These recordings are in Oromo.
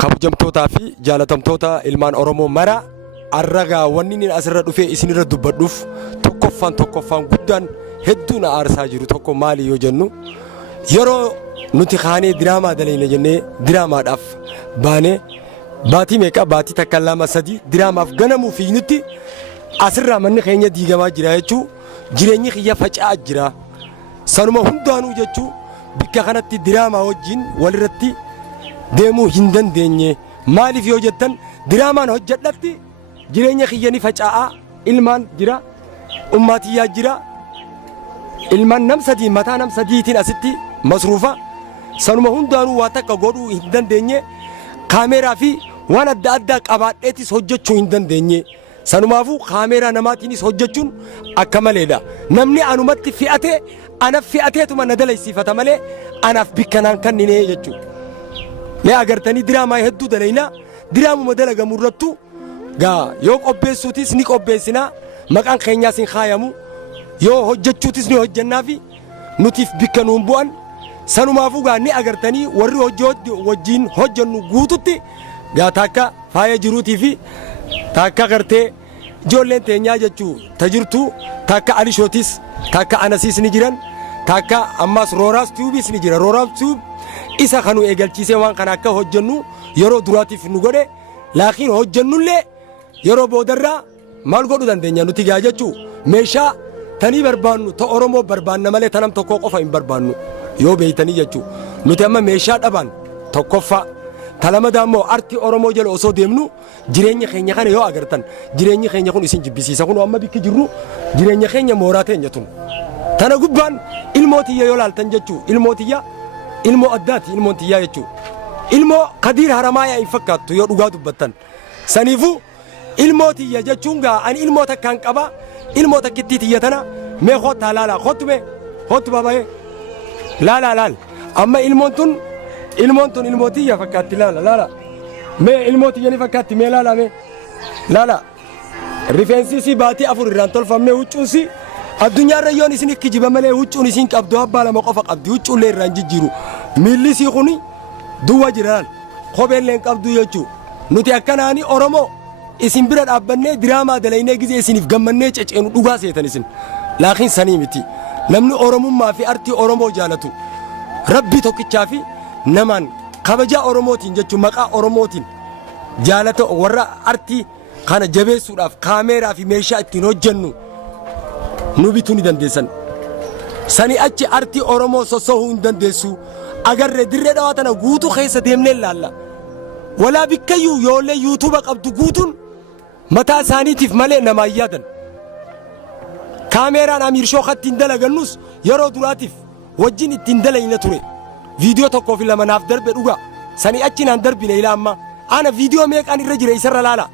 kabajamtootaa fi jaalatamtoota ilmaan Oromoo mara arragaa wanni inni asirra dhufee isinirra dubbadhuuf tokkoffaan guddaan hedduu na aarsaa jiru tokko maali yoo jennu yeroo nuti kaanee diraamaa dalayna jennee diraamaadhaaf baanee baatii meeqa baatii takka lama sadii diraamaaf ganamuu fi nuti asirraa manni keenya diigamaa jira jechuu jireenyi kiyya faca'aa jira sanuma hundaanuu jechuu bikka kanatti diraamaa wajjin walirratti deemuu hin dandeenye maaliif yoo jettan diraamaan hojjedhatti jireenya kiyya ni faca'aa ilmaan jira ummaatiyyaa jira ilmaan nam sadii mataa nam sadiitiin asitti masruufa sanuma hundaanuu waa takka godhuu hin dandeenye kaameeraa fi waan adda addaa qabaadheetis hojjechuu hin dandeenye sanumaafuu kaameeraa namaatiinis hojjechuun akka maleedha namni anumatti fi'atee anaaf fi'ateetuma na dalaysiifata malee anaaf bikkanaan kanninee jechuudha. Mee agartanii diraamaa hedduu dalayna diraamuma dalagamu irrattu gaa yoo qopheessuutis ni qopheessinaa maqaan keenyaas hin kaayamu yoo hojjechuutis ni hojjannaa fi nutiif bikka nuun bu'an sanumaafuu gaa ni agartanii warri wajjiin hojjannu guututti gaa takka faaya jiruutii fi takka gartee ijoolleen teenyaa jechuu tajirtuu takka alishootis takka anasiis ni jiran takka ammas rooraas tuubiis ni jira rooraas tuub isa kanu eegalchiisee waan kana akka hojjennu yeroo duraatiif nu godhe laakiin hojjennullee yeroo boodarraa maal godhu dandeenya nuti gaa jechuu meeshaa tanii barbaannu ta Oromoo barbaanna malee tanam tokko qofa hin barbaannu yoo beeytanii jechuu nuti amma meeshaa dhaban tokkoffaa talamadaa immoo artii Oromoo jala osoo deemnu jireenya keenya kana yoo agartan jireenyi keenya kun isin jibbisiisa kun amma bikki jirru jireenya keenya mooraa teenya tun tana gubbaan ilmootiyya yoo laaltan jechuu ilmootiyya ilmoo addaati ilmoon tiyyaa jechuu ilmoo Kadiir Haramaayaa hin fakkaattu yoo dhugaa dubbattan saniifuu ilmoo tiyya jechuun gaa ani ilmoo takkaan qaba ilmoo takkittii tiyya tana mee kottaa laala kottu babayee laal amma ilmoon tun ilmoo tiyya fakkaatti laala mee ilmoo tiyya ni fakkaatti mee laala rifeensisi baatii 4 irraan tolfamne huccuusi addunyaarra yoon isin kijiba malee huccuun isin qabdu abbaa lama qofa qabdi huccuullee irraan jijjiiru miillisii kuni duwwa jiraan kopheellee qabdu jechuu nuti akkanaani Oromoo isin bira dhaabbannee diraamaa dalaynee gizee isiniif gammannee ceceenu dhugaa seetan isin laakiin sanii miti namni Oromummaa fi artii Oromoo jaalatu rabbi tokkichaa fi namaan kabajaa Oromootiin jechuu maqaa Oromootiin jaalata warra artii kana jabeessuudhaaf kaameeraa fi meeshaa ittiin hojjennu nu bituu ni dandeessan sani achi artii Oromoo sosohuu hin dandeessu agarree dirree dhawaa tana guutuu keessa deemnee laalla walaa bikkayyuu yoollee yuutuuba qabdu guutuun mataa isaaniitiif malee namaa yaadan kaameeraan Amiir Shookatti hin dalagannus yeroo duraatiif wajjin ittiin dalayna ture viidiyoo tokkoo fi lama naaf darbe dhugaa sani achi naan darbine ilaa amma ana viidiyoo meeqaan irra jira isarra laala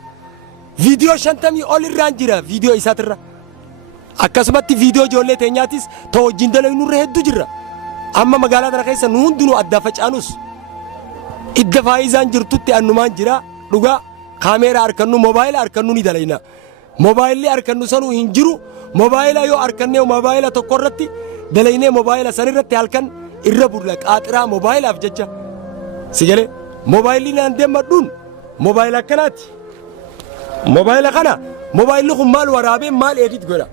viidiyoo 50 ol irraan jira viidiyoo isaatirra akkasumatti viidiyoo ijoollee teenyaatis ta wajjin dalaynurra hedduu jirra amma magaalaa tana keessa nu hundinuu adda facaanus idda faayizaan jirtutti annumaan jira dhugaa kaameeraa harkannu moobaayila harkannu ni dalayna moobaayilli harkannu sanuu hin jiru moobaayila yoo harkannee moobaayila tokko irratti dalaynee moobaayila sanirratti halkan irra bulla qaaxiraa moobayilaaf jecha sigalee moobaayilli naan deemadhuun moobaayila akkanaati moobaayila kana moobaayilli kun maal waraabee maal edit godha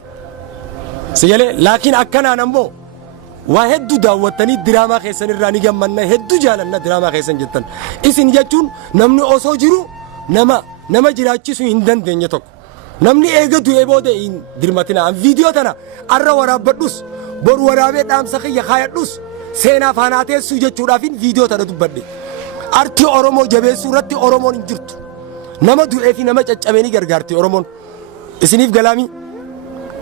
sigalee laakiin akkanaan ammoo waa hedduu daawwattanii diraamaa keessan irraa ni gammanna hedduu jaalanna diraamaa keessan jettan isin jechuun namni osoo jiru nama jiraachisuu hin dandeenye tokko namni eega du'ee booda hin dirmatina viidiyoo tana arra waraabbadhus boru waraabee dhaamsa kiyya kaayadhus seenaa faanaa teessuu jechuudhaafin viidiyoo tana dubbadhe artii Oromoo jabeessuu irratti Oromoon hin jirtu nama du'ee fi nama caccabee ni gargaarti Oromoon isiniif galaami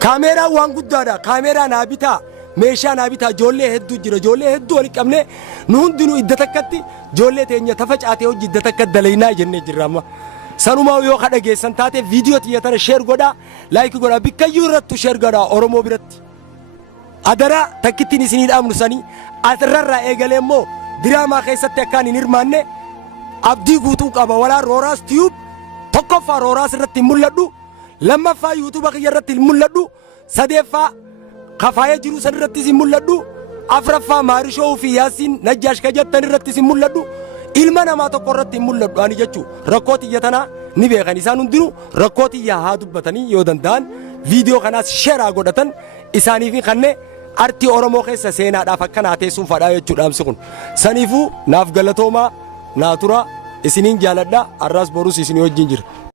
kaameeraa waan guddaadha kaameeraa naa bitaa meeshaa naa bitaa ijoollee hedduu jira ijoollee hedduu walitti qabnee nu hundinuu idda takkatti ijoollee teenya tafacaatee hojii idda takka dalaynaa jennee jirra amma sanumaa yoo dhageessan taate viidiyoo tiyya tana sheer godhaa laayik godhaa bikkayyuu irrattu sheer godhaa Oromoo biratti adaraa takkittiin isinii dhaamnu sanii asirrarraa eegalee immoo diraamaa keessatti akkaan hin hirmaanne abdii guutuu qaba walaa rooraas tiyuub tokkoffaa rooraas irratti hin mul'adhu lammaffaa yuutuuba kiyya irratti hin mul'adhu sadeeffaa kafaaya jiru san irrattis hin mul'adhu afraffaa maarishoo fi yaasiin najjaash ka jettan irrattis hin mul'adhu ilma namaa tokko irratti hin mul'adhu ani jechuu rakkoo xiyya tanaa ni beekan isaan hundinuu rakkoo xiyyaa haa dubbatanii yoo danda'an viidiyoo kanaas sheeraa godhatan isaaniif kanneen artii Oromoo keessa seenaadhaaf akkanaa teessuun fadhaa jechuudhaamsi kun saniifuu naaf galatoomaa naa tura isiniin jaaladha arraas borus isinii wajjin jira.